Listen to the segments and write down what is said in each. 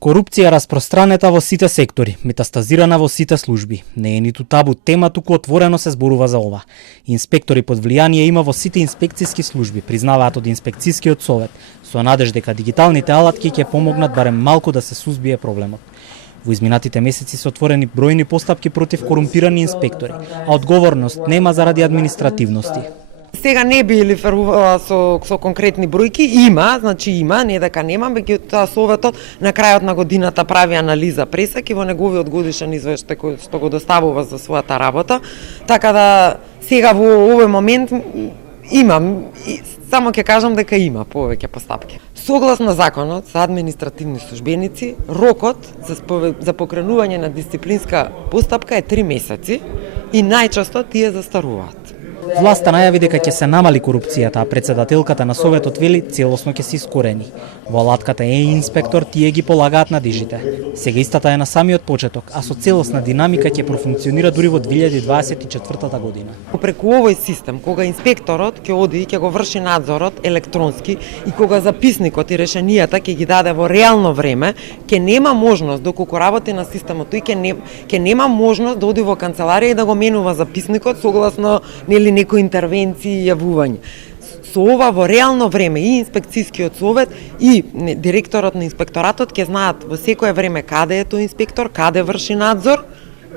Корупција е распространета во сите сектори, метастазирана во сите служби. Не е ниту табу тема, туку отворено се зборува за ова. Инспектори под влијание има во сите инспекцијски служби, признаваат од инспекцијскиот совет, со надеж дека дигиталните алатки ќе помогнат барем малку да се сузбие проблемот. Во изминатите месеци се отворени бројни постапки против корумпирани инспектори, а одговорност нема заради административности. Сега не би лиферувала со конкретни бројки, има, не дека нема, меѓутоа советот на крајот на годината прави анализа пресек и во неговиот годишен извештај кој што го доставува за својата работа, така да сега во овој момент имам, само ќе кажам дека има повеќе постапки. Согласно законот за административни службеници, рокот за покренување на дисциплинска постапка е 3 месеци и најчесто тие застаруваат. Власта најави дека ќе се намали корупцијата, а председателката на советот вели целосно ќе се искорени. Во алатката инспектор тие ги полагаат надежите. Сега истата е на самиот почеток, а со целосна динамика ќе профункционира дури во 2024 година. Преку овој систем, кога инспекторот ќе оди и ќе го врши надзорот електронски и кога записникот и решенијата ќе ги даде во реално време, ќе нема можност доколку работи на системот и ќе нема можност да оди во канцеларија и да го менува записникот согласно некои интервенции и јавување. Со ова во реално време и инспекцијскиот совет и директорот на инспекторатот ќе знаат во секое време каде е тој инспектор, каде врши надзор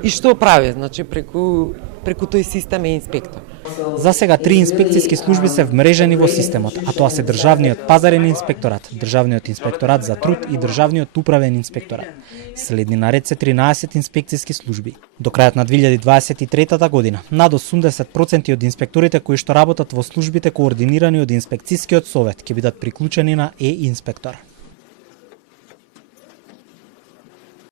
и што прави, значи преку тој систем е инспектор. За сега 3 инспекцијски служби се вмрежени во системот, а тоа се Државниот пазарен инспекторат, Државниот инспекторат за труд и Државниот управен инспекторат. Следни наред се 13 инспекцијски служби. До крајот на 2023 година, над 80% од инспекторите кои што работат во службите координирани од инспекцијскиот совет ќе бидат приклучени на инспектор.